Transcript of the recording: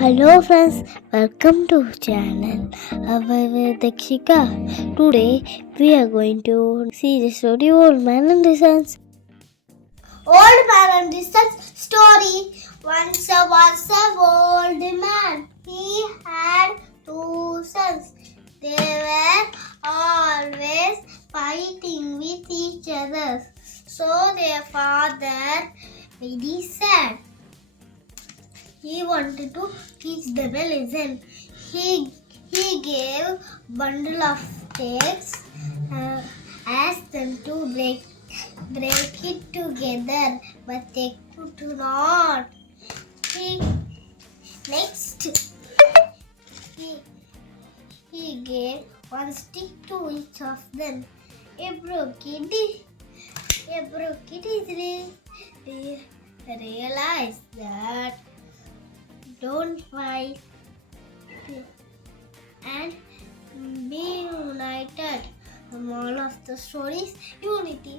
Hello friends, welcome to channel with Dakshika. Today we are going to see the story Old Man and His Sons. Old Man and His Sons story. Once was a old man. He had two sons. They were always fighting with each other. So their father very sad. He wanted to teach them a lesson. He gave bundle of sticks, asked them to break it together, but they could not. He, next, he, he gave one stick to each of them. A broke it easily. They realized that don't fight and be united. The moral of the story is unity.